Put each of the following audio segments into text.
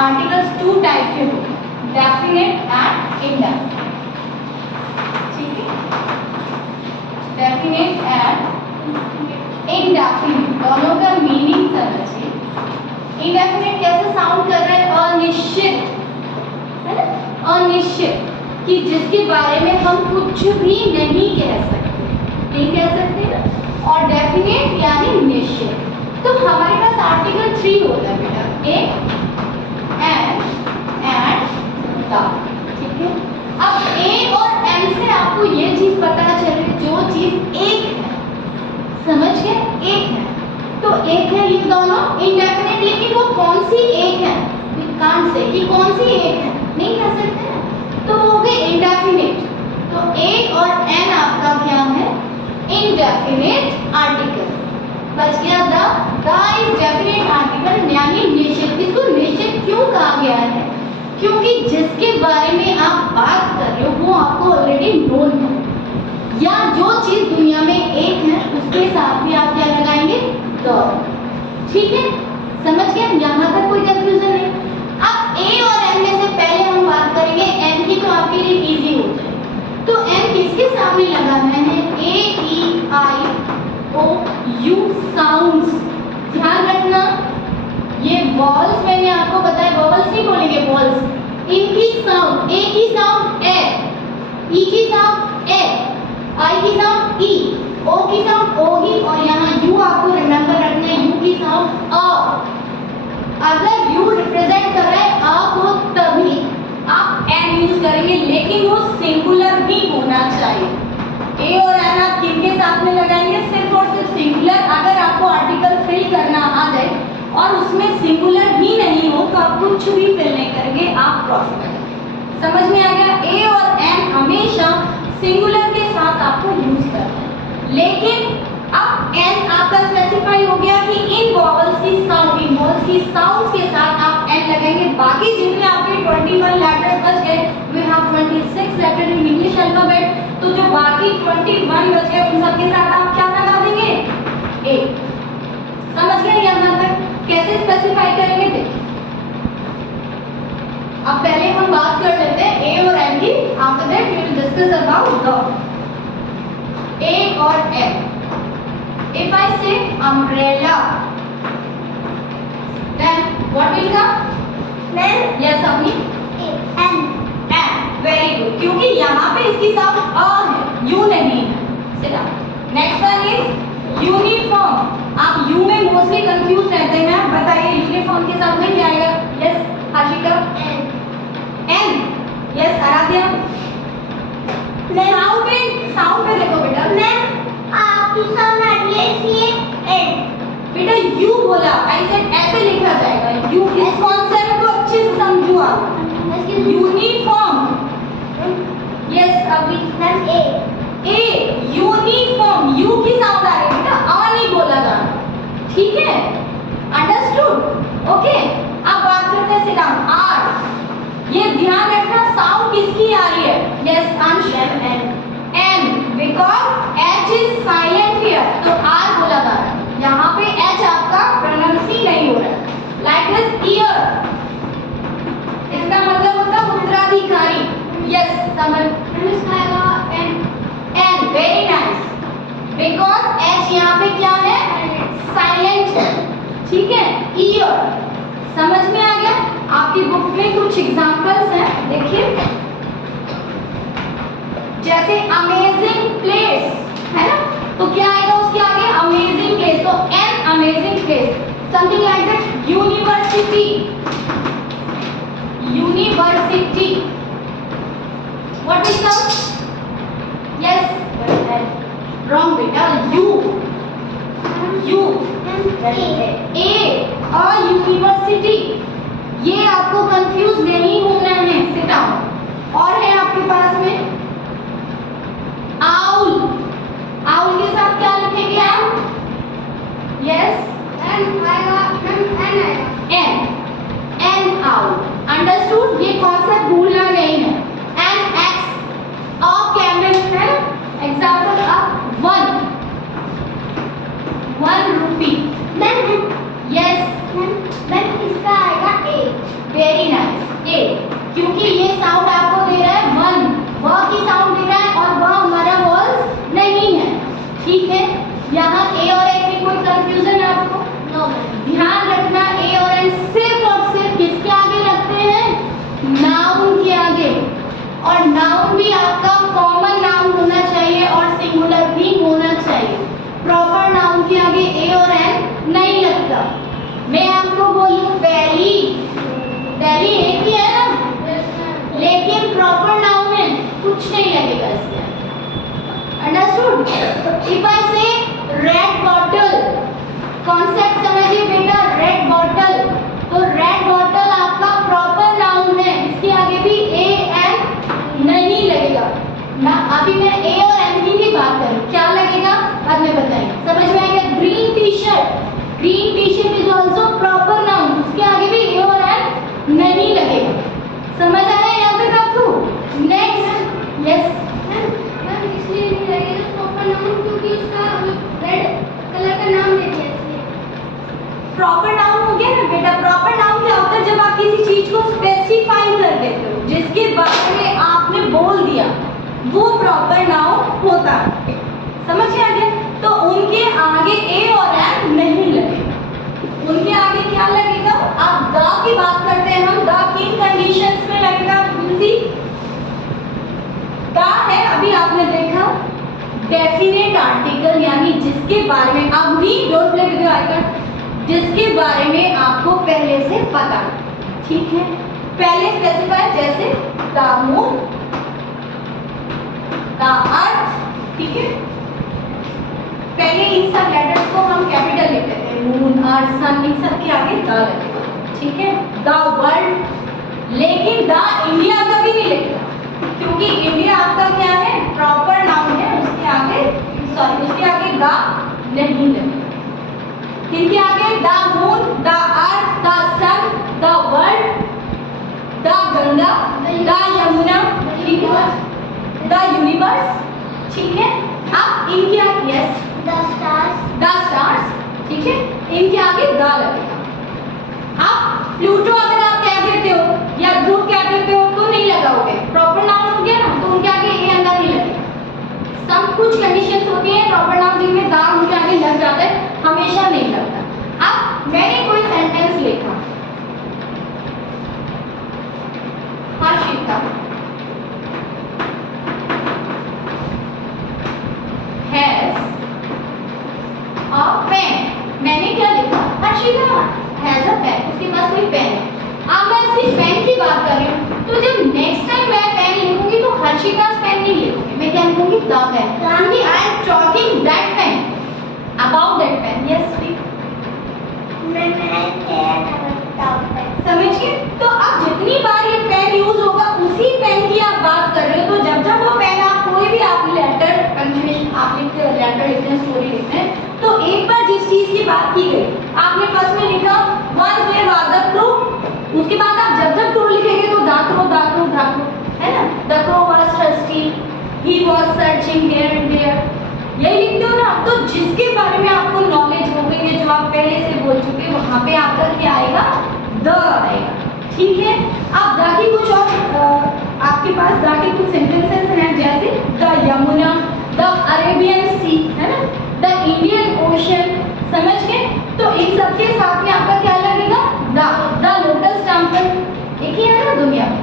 Articles to type के होते हैं, डेफिनेट एंड इनडेफिनेट। ठीक है, डेफिनेट एंड इनडेफिनेट दोनों का मीनिंग समझिए। इनडेफिनेट कैसे साउंड कर रहा है? अनिश्चित, है ना, अनिश्चित, कि जिसके बारे में हम कुछ भी नहीं कह सकते, नहीं कह सकते ना। और डेफिनेट यानी निश्चित। तो हमारे पास आर्टिकल 3 होता है बेटा, ए एंड द। ठीक है, अब ए और एन से आपको ये चीज पता चले, जो चीज एक है, समझ गए, एक है, तो एक है ये दोनों इनडेफिनेट, लेकिन वो कौन सी एक है, कांट से कि कौन सी एक है, नहीं कह सकते हैं, तो वो हो गए इनडेफिनेट। तो ए और एन आपका क्या है? Indefinite article. बच गया द इज डेफिनेट आर्टिकल यानी निश्चित। इसको निश्चित क्यों कहा गया है? क्योंकि जिसके बारे में आप बात कर रहे हो वो आपको ऑलरेडी नोन है, या जो चीज दुनिया में एक है उसके साथ भी आप क्या लगाएंगे? द। ठीक है, समझ गए, यहाँ तक कोई कंफ्यूजन नहीं। अब ए और एन में से पहले हम बात करेंगे एन की, तो आपके लिए इजी हो जाए। तो एन किसके सामने लगाना है? ए ई आई ओ यू साउंड्स। ध्यान रखना, ये वॉल्स मैंने आपको बताया, वॉल्स नहीं बोलेंगे, वॉल्स, इनकी साउंड, ए की साउंड ए, ई की साउंड ए, आई की साउंड ई, ओ की साउंड ओ ही, और यहाँ यू आपको रिमेंबर रखना है, यू की साउंड अ। अगर यू रिप्रेजेंट कर रहा है अ को तभी आप एन यूज करेंगे, लेकिन वो सिंगुलर भी होना चाहिए। ए और एन आप किनके साथ में लगाएंगे? सिर्फ और सिर्फ सिंगुलर। अगर आपको आर्टिकल फिल करना आ जाए और उसमें सिंगुलर ही नहीं हो तो आप कुछ भी फिल नहीं करेंगे, आप क्रॉस करेंगे। समझ में आ गया? ए और एन हमेशा सिंगुलर के साथ आपको यूज करना है, लेकिन अब एन आपका स्पेसिफाई हो गया कि इन वॉवल्स की साउंड, इन वॉवल्स की साउंड के साथ आप एन लगाएंगे। बाकी जितने आपके 21 लेटर्स बच गए, we have 26 letter in English alphabet, तो जो बाकी 21 बच गए उन सबके साथ आप क्या लगा देंगे? ए। समझ गए यहाँ तक? कैसे स्पेसिफाई करेंगे देखिए। अब पहले हम बात कर लेते हैं ए और एन की, after that we will discuss about the. A और N, if I say umbrella, then what will come? Then yes Abhi, n, very good, क्योंकि यहाँ पे इसकी साउंड अ है, यू नहीं है। Sit down. Next one is uniform. आप U में मोस्टली कंफ्यूज रहते हैं, बताइए यूनिफॉर्म के साथ में क्या आएगा? Yes Harshika, N, yes Aaradhya, sound पे देखो बेटा, आपकी साउंड आ रही है इसलिए एन। बेटा यू बोला, ऐसे ऐसे लिखा जाएगा, यू। इस कॉन्सेप्ट को अच्छे से समझो आप। यूनिफॉर्म, यस अभी मैम ए यूनिफॉर्म, यू की साउंड आ रही है बेटा, आ नहीं बोला जाना, ठीक है? अंडरस्टूड? ओके, अब बात करते हैं सिडाउन आर। ये ध्यान रखना साउंड किसकी आ रही है? Yes Ansh, N, because H is silent here, तो आर बोला जा रहा है, यहाँ पे एच आपका प्रोनाउंस ही नहीं हो रहा है। लाइक दिस ईयर, इसका मतलब होता है उत्तराधिकारी, यस समझ N, very nice, because H यहाँ पे क्या है? साइलेंट है, ठीक है? ईयर, समझ में आ गया? आपकी बुक में कुछ एग्जांपल्स हैं, देखिए, जैसे अमेजिंग प्लेस है ना, तो क्या आएगा उसके आगे? अमेजिंग प्लेस, तो an amazing place, something like that. University, university, what is come? Yes wrong बेटा, यू ए, अ यूनिवर्सिटी, ये आपको कंफ्यूज नहीं होना है। Sit down. और है आपके पास में आउल, आउल के साथ क्या लिखेंगे आप? यस एन आएगा, एन आउल, अंडरस्टूड? ये कॉन्सेप्ट भूलना नहीं है। एन एक्स, अ कैमल है, एग्जाम्पल ऑफ 1 रुपी, यस, इसका आएगा ए, वेरी मैं आपको बोलूं पहली एक ही है ना, लेकिन प्रॉपर नाउन में कुछ नहीं लगेगा इसमें। अंडरस्टूड? इफ आई से रेड बॉटल, कॉन्सेप्ट समझिए बेटा, रेड बॉटल, तो रेड बॉटल आपका प्रॉपर नाउन है, इसके आगे भी ए एन नहीं लगेगा ना। अभी मैं ए और एन की बात करूं, क्या लगेगा बाद में बताएंगे, समझ में आएगा। Green T shirt is also proper noun, उसके आगे भी ए और एन नहीं लगेगा। समझ आ रहा है यहाँ तक आपको? नेक्स्ट, यस मैम इसलिए नहीं लगेगा प्रॉपर नाउन क्योंकि उसका रेड कलर का नाम दे दिया इसलिए। प्रॉपर नाउन हो गया ना बेटा। प्रॉपर नाउन क्या होता है? जब आप किसी चीज को स्पेसिफाई कर देते हो, जिसके बारे में आपने बोल दिया, वो प्रॉपर नाउन होता है। समझ में आ गया? तो उनके आगे ए और एन नहीं लगेगा, उनके आगे क्या लगेगा? आप द की बात करते हैं, हम द किन कंडीशंस में लगेगा? द है, अभी आपने देखा डेफिनेट आर्टिकल, यानी जिसके बारे में अभी don't play with your icon, जिसके बारे में आपको पहले से पता, ठीक है, पहले स्पेसिफाई, जैसे द मून, द अर्थ, ठीक है। पहले इन सब लेटर्स को हम कैपिटल लिखते थे, मून, अर्थ, सन, इन सब के आगे द लगेगा, ठीक है। द वर्ल्ड, लेकिन द इंडिया कभी नहीं लिखना, क्योंकि इंडिया आपका क्या है? प्रॉपर नाउन है, उसके आगे द नहीं लगेगा। इनके आगे the moon, the earth, the sun, the world, the Ganga, the Yamuna, ठीक है, द यूनिवर्स, ठीक है। अब इनके आगे यस द स्टार्स, ठीक है, इनके आगे द लगेगा। अब प्लूटो अगर आप कह देते हो या ध्रुव कह देते हो तो नहीं लगाओगे, प्रॉपर नाउन हो गया ना, तो उनके आगे ए अंदर नहीं लगेगा। सब कुछ कंडीशंस होती है प्रॉपर नाउन जिनमें द उनके आगे लग जाता है, हमेशा नहीं लगता। अब मैंने कोई सेंटेंस लिखा, हर्षिता हैज अ पेन, मैंने क्या लिखा? हर्षिता हैज अ पेन, उसके पास कोई पेन है। अब मैं सिर्फ पेन की बात कर रही हूँ, तो जब नेक्स्ट टाइम मैं पेन लिखूंगी तो हर्षिता पेन नहीं लिखूंगी, मैं क्या लिखूंगी? द पेन, क्योंकि I am talking that pain, about that pain. Yes please, समझिए। तो अब जितनी बार ये पेन यूज होगा उसी पेन की आप बात कर रहे हो, तो जब जब वो पेन आप कोई भी आप लेटर कंजुगेशन आप लिखते हो, लेटर लिखते हैं, स्टोरी लिखते हैं, तो एक बार जिस चीज की बात की गई, आपने फर्स्ट में लिखा once there was a crow, उसके बाद आप जब जब crow लिखेंगे तो the crow, है ना? The crow was thirsty, he was searching here and there, यही लिखते हो ना। तो जिसके बारे में आपको नॉलेज हो गई है, जो आप पहले से बोल चुके हैं, वहां पे आपका क्या आएगा? द आएगा, ठीक है। अब द की कुछ और आपके पास द के कुछ सेंटेंसेस हैं, जैसे द यमुना, द अरेबियन सी, है ना, द इंडियन ओशन, समझ गए? तो इन सब के साथ में आपका क्या लगेगा? द लोटस टेम्पल, एक ही है ना दुनिया में,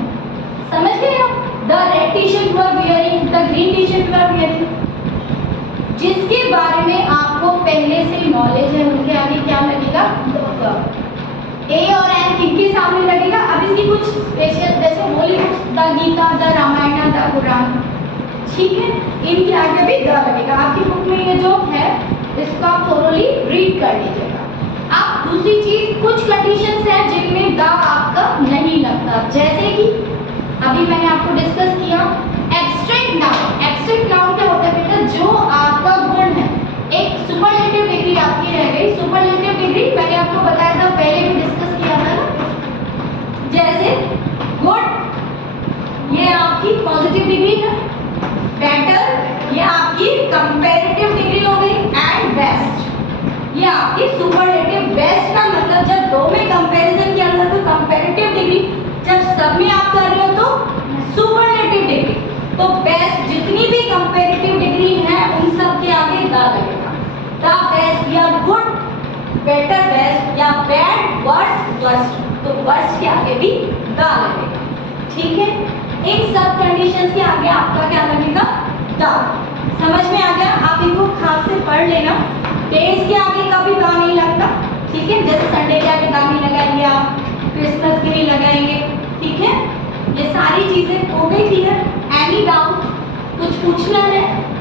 समझ गए आप? The red T shirt you are wearing, the green T shirt you are wearing, जिसके बारे में आपको पहले से नॉलेज है, उनके आगे क्या लगेगा? ए और एन किनके सामने लगेगा? अब इसकी कुछ स्पेशल, जैसे holy books, the Gita, the Ramayana, the Quran, ठीक है, इनके आगे भी द लगेगा। आपकी बुक में ये जो है इसको आप थोरोली रीड कर लीजिएगा। अब दूसरी चीज, कुछ कंडीशंस हैं जिनमें द आपका नहीं लगता, जैसे कि अभी मैंने आपको डिस्कस किया एब्स्ट्रैक्ट नाउन। एब्स्ट्रैक्ट नाउन क्या होता है बेटा? जो आपका गुण है, एक सुपरलेटिव डिग्री आपकी रह गई। सुपरलेटिव डिग्री मैंने आपको बताया था, पहले भी डिस्कस किया था ना, जैसे गुड ये आपकी पॉजिटिव डिग्री है, बेटर ये आपकी कंपैरेटिव डिग्री हो गई, एंड बेस्ट ये आपकी सुपरलेटिव। बेस्ट का मतलब जब दो में कंपैरिजन किया जाता है तो कंपैरेटिव डिग्री, जब सब में आप कर रहे हो तो सुपरलेटिव डिग्री। तो बेस्ट जितनी भी कंपैरेटिव डिग्री है उन सब के आगे द लगेगा। द बेस्ट या गुड, बेटर बेस्ट, या बैड वर्स्ट वर्स्ट, तो वर्स्ट के आगे भी द लगेगा, ठीक है। इन सब कंडीशंस के आगे आपका क्या लगेगा? द। समझ में आ गया? आप इनको खास से पढ़ लेना। डेज के आगे कभी द नहीं लगता, ठीक है। जैसे संडे के आगे पूछना है